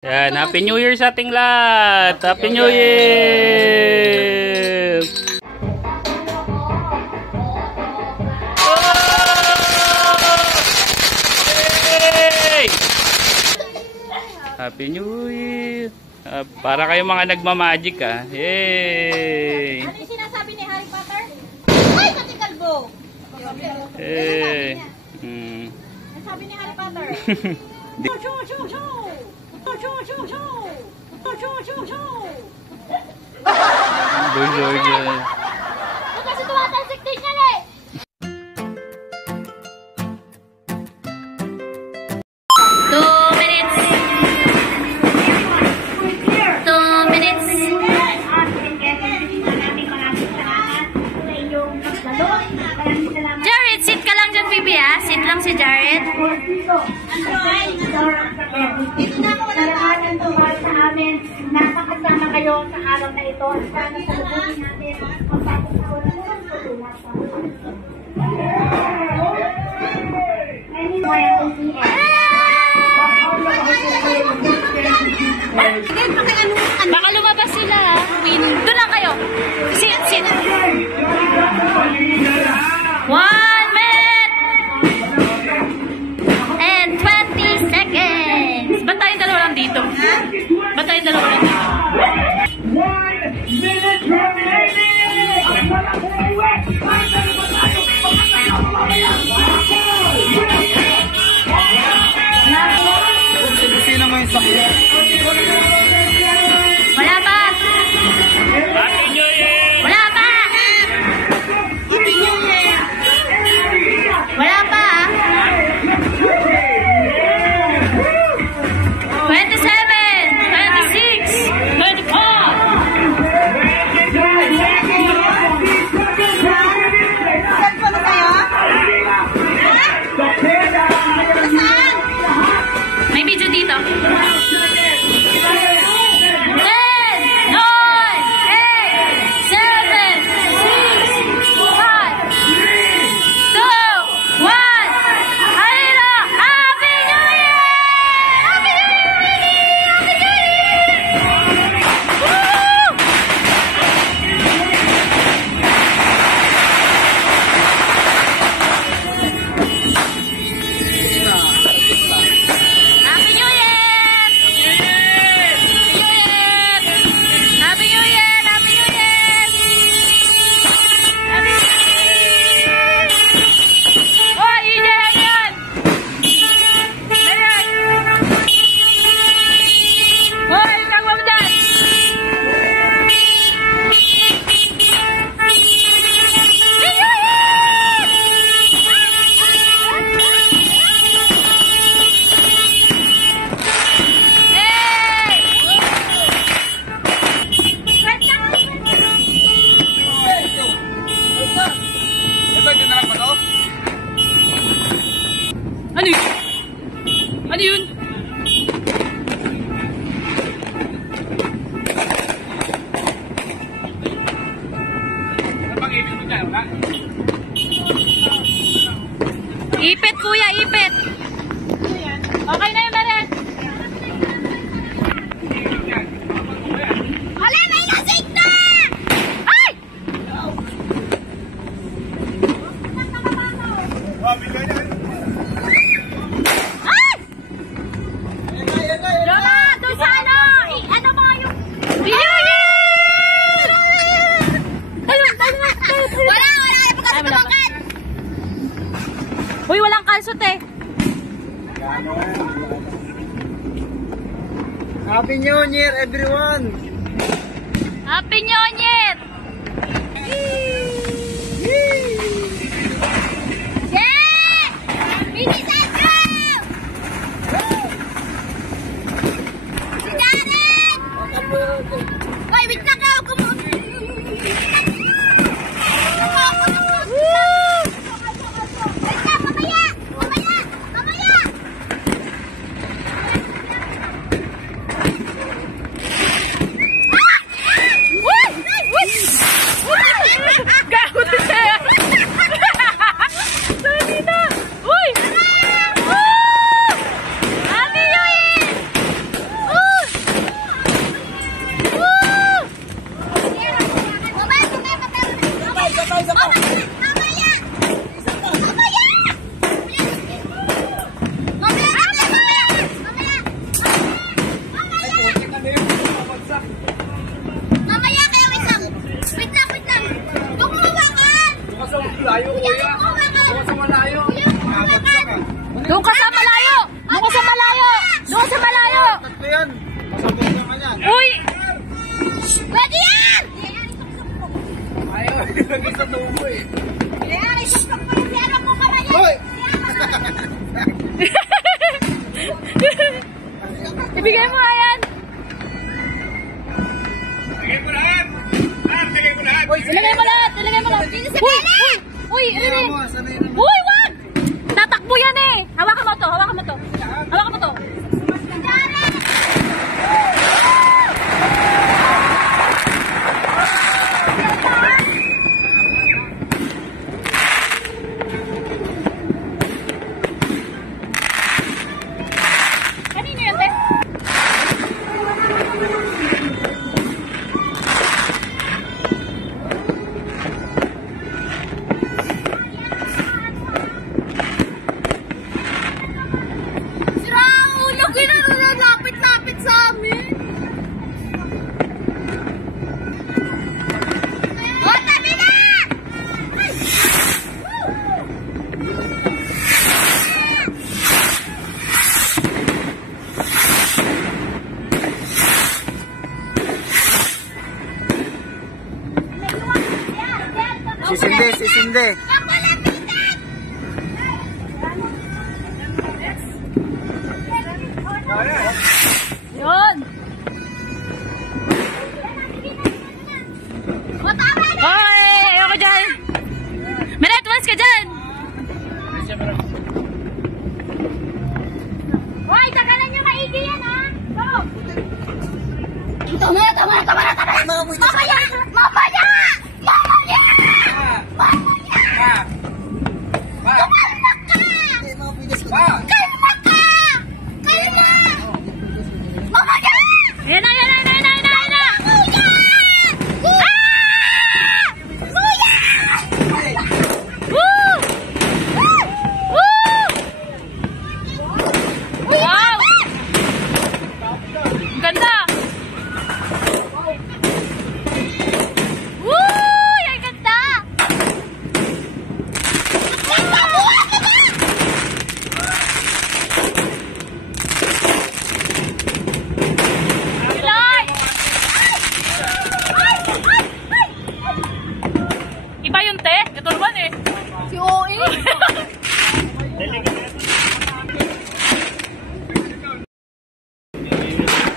Yan, Happy New Year sa ating lahat. Happy New Year. Hey! Happy New Year. Para kayo mga nagmamagic ah. Yay! Ano yung sinasabi ni Harry Potter? Ay, katikalbo! Hey! Ano sabi ni Harry Potter? Kasi tumatalsik din yan eh! Jared, sit ka lang dyan, Bibi, ha? Sit lang si Jared. Dito na ako Salamat sa amin. Napakasama kayo sa araw na ito. Sana sa lahat natin magpapasawal na ng patulang sa baka lumabas sila, ha? Doon lang kayo. Sit, sit. 1 minute and 20 seconds. Ba't tayong dalawa lang dito? Ba't tayong dalawa lang dito? 1 minute remaining! Sino mo yung sakit? Wala pa! Happy New Year! Wala pa! Wala pa! 27, 26, 24. May video dito. 'Ipit, kuya, ipit. Okay na yun, Maren. Wala, may lasik na! Ay! Ay! Lola, doon sa ano? Ano ba yung... Wala, pagkasutumakan! Uy, walang kalsot eh. Happy New Year, everyone! Happy New Year! Yeah! Binisan ko! Si Jared! Ay, wait na ka! yan. Ilagay mo lahat. Ilagay mo lahat. Uy! Uy! Uy! Wag! Tatakbo yan eh. Hawakan mo to. Hawakan mo to. Hawakan mo to. Kanino yan, te? Sira ang ulo, lapit-lapit sa amin. O, tabi na! Sisindi. Yun! Hoy! Ayoko dyan! May advance ka dyan! Hoy! Tagalan nyo maigi yan, ha? Go! Tama na! Mamaya! Mamaya! Mamaya! Mamaya! Kumalma ka! Kalma ka! Kalma! Mamaya! Ayan na! Kuya! Kuya! Woo! Woo! Wow! Ang ganda! Woo! Ang ganda! Iloy! Iba yun, te. Ito naman eh. Si OE.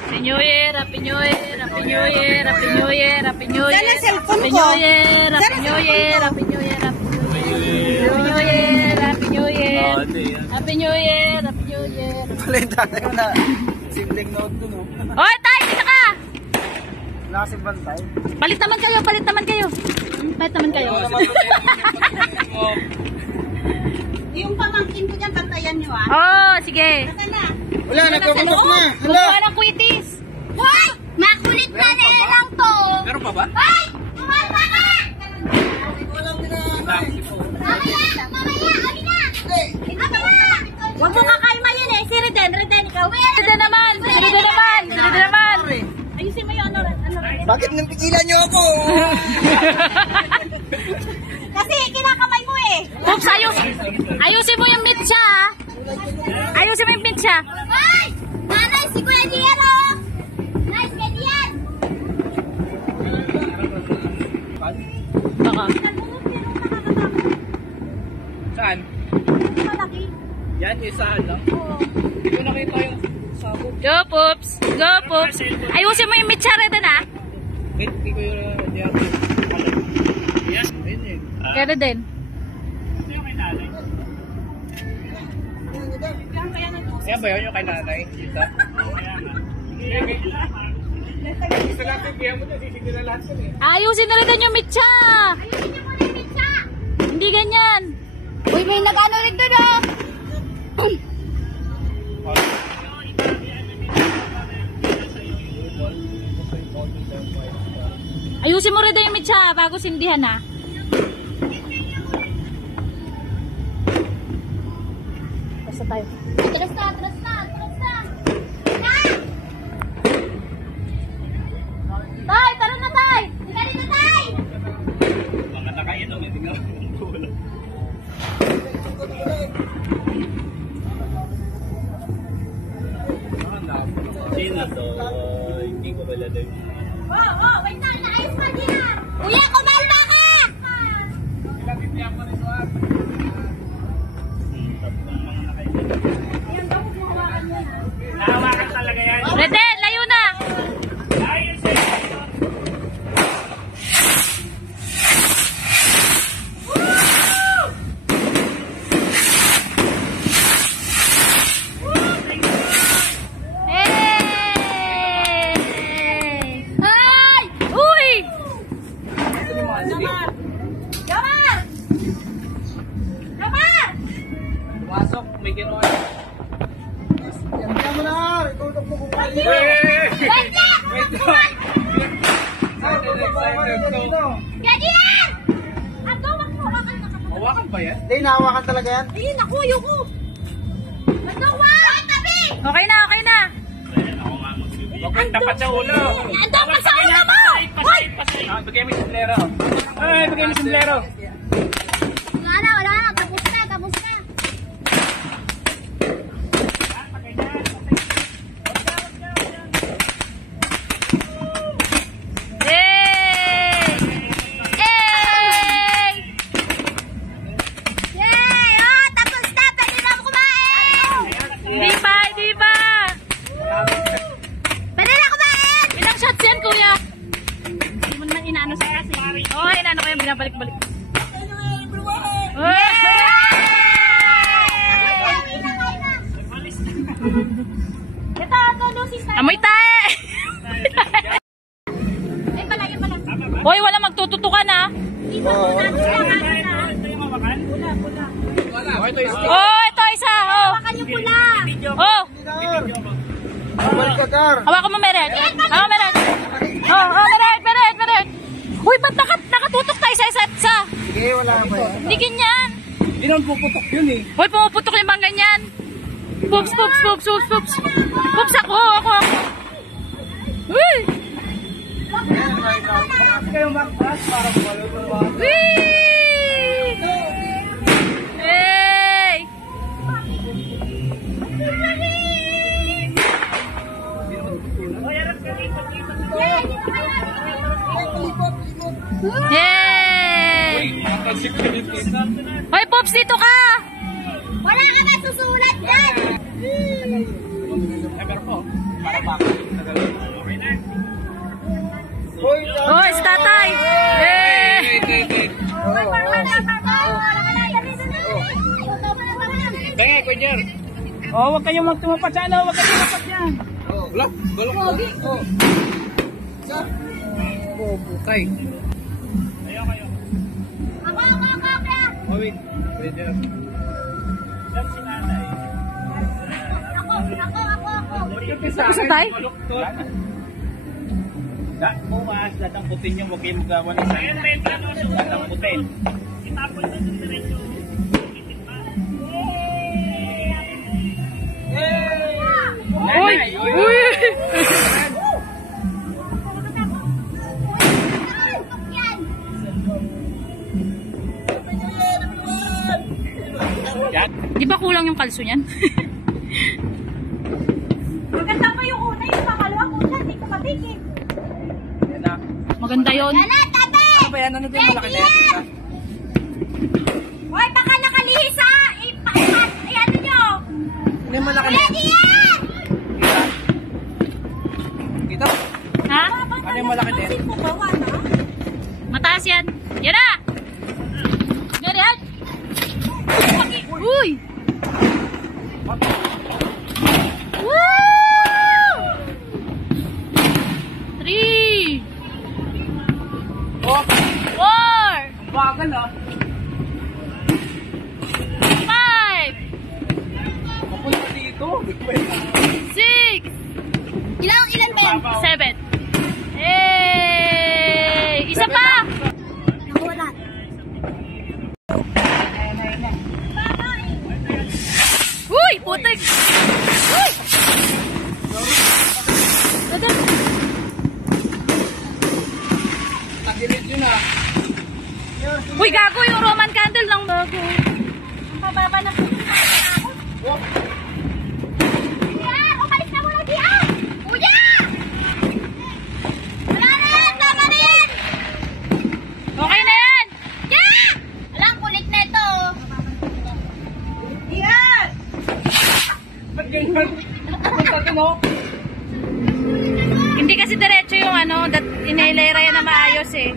Happy New Year, Happy New Year, Happy New Year, Happy New Year, Happy New Year. Happy New Year, Happy New Year, Happy New Year, Happy New Year, Happy New Year, Happy New Year, Happy New Year. Palita tayo na. Simpleng note dun, oh. Hoy, tay, dito ka! Nakasing bantay. Palit naman kayo, palit naman kayo. Palit naman kayo. Yung pamangkin ko dyan, bantayan nyo ah. Oh, sige. Wala, nagpapatok na. Hala. Kumuha ng kwitis. Hoy! Makulit na lang to! Meron pa ba? Hoy! Kumalma ka! Walang ginagawa. Mamaya! Abi na! Abi na! Huwag mo kakalma yun eh. Si Reden, ikaw. Reden naman. Ayusin mo yung ano. Bakit nang pigilan niyo ako? Kasi kinakamay mo eh. Oops, ayusin mo yung mitsa, ha? Ayusin mo yung mitsa. Hoy! Nanay, si Kuya Dian oh! Nice, Kuya Dian! Baka. Saan? Malaki. Yan, isahan lang. Hindi ko nakita yung sabog. Go, Poops. Go, Poops. Ayusin mo yung mitsa, Reden, ha? Hindi ko yung diyan. Yes. Ayun eh. Kaya Reden. Kaya ba yun yung kay nanay? Dito? Gusto natin kaya mo na, sisigil na lahat yun eh. Ayusin na Reden yung mitsa. Ayusin niyo muna yung pizza! Hindi ganyan. Uy, may nag-ano rin doon oh! Ayusin mo Reden yung mitsa bago sindihan, ha? Basta tayo. Atras na! Tay, tara na, tay. Halika dito, tay! Mga nakain o, may tingnan mo tulog. Sino to? Hindi ko pala doon. Wait na! Naayos pa din ah! Kuya, kumalma ka! Nahawakan talaga yan. Reden, layo Wait lang! Ganyan! Ato, wag mo hawakan na kapatid. Hawakan ba yan? Hindi, nahawakan talaga yan. Ayun, naku, ayoko. Ato, wag! Tabi! Okay na, okay na. Huwag kang tapat sa ulo. Ando pa sa ulo mo! Hoy! Bigay mo yung sombrero. Ay, bigay mo yung sombrero. Wala na, wala na. Tapos na, tapos na. Yay! Yay! Yay! Oh, tapos na. Pwede na ako kumain! Hindi pa, hindi pa. Pwede na kumain! Ilang shots yan, kuya? Hindi mo naman inaano sa kasi. Oo, inaano ko yung binabalik-balik. Ito, ito, Lucy's na. Amoy tae! Ay, pala, yun pala. Hoy, wala magtututukan ha. Dito muna. Oh, ito yung Oh, ito isa. Oh. Hawakan yung pula. Oh. Balik ka, Gar. Hawakan mo, Meret. Hawakan mo, Meret. Oh, Meret. Uy, ba't nakatutok tayo sa isa't isa? Sige, wala pa yan. Hindi ganyan. Hindi naman puputok yun eh. Hoy, pumuputok yung mga ganyan. Poops. Poops ako. Uy. Kasi kayo maktas para kumalo. Whee! Hey! Yay! Hoy, Pops, dito ka! Wala ka ba susulat dyan? Hoy, Oh, is tatay! Hey! Tanga, Kuya. Oh, huwag kayong magtumapat sa ano. Huwag kayong tumapat yan. Wala, balok ko. Oh, bukay. Oh, wait. Wait, there. Tapos na tayo? Bukas, datangkutin niyo. Huwag kayong magawa ng datangkutin. Uy! Uy! Di ba kulang yung kalso niyan? Maganda pa yung una, yung pangalawa una, hindi ko matigil. Maganda yon. Yan na, tabi! Ano ba yan? Ano ba yung malaki na yan? Hoy, baka nakalihis ha! Ayan nyo! Ano yung malaki na yan? Ready yan! Dito? Ha? Ano yung malaki na yan? Mataas yan. Yan na! Yan yan! Uy! Woo! 3 Oh, 4 bagal ah. 5 Papunta dito. 6 Ilan ba yan? 7 Hey! Isa pa! Wala. Uy! Putik! Uy! Tagilid yun ah. Uy, gago yung Roman candle lang. Gago. Ang pababa na po. Kuya! Umalis na muna diyan! Kuya! Wala na yan! Tama na yan! Okay na yan! Yeah! Alam, kulit na ito. Yan! Ba't ganyan? Papunta dun oh. Hindi kasi diretso yung ano, inilera yan na maayos eh.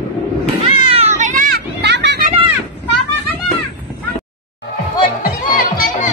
Okay na! Tama ka na! Tama ka na! Hoy, balikan! Kain na!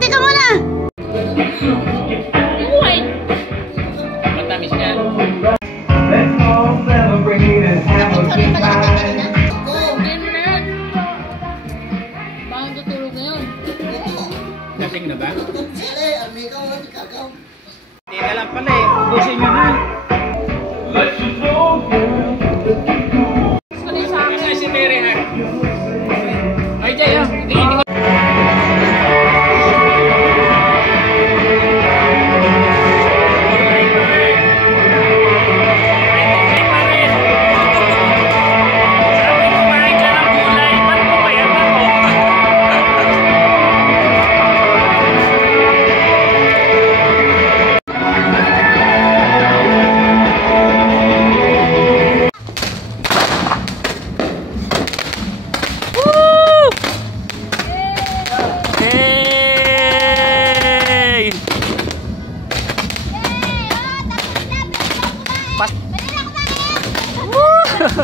teka muna! Matamis yan. Let's all celebrate and have a good time. Bakit tutulog na yun? Lasing na ba? Hindi na lang pala eh. Ubusin nyo na. Let's just go. Kasi si Mary ha. Ay, Jay ah. Hindi ko. Hey! Pas. Woo!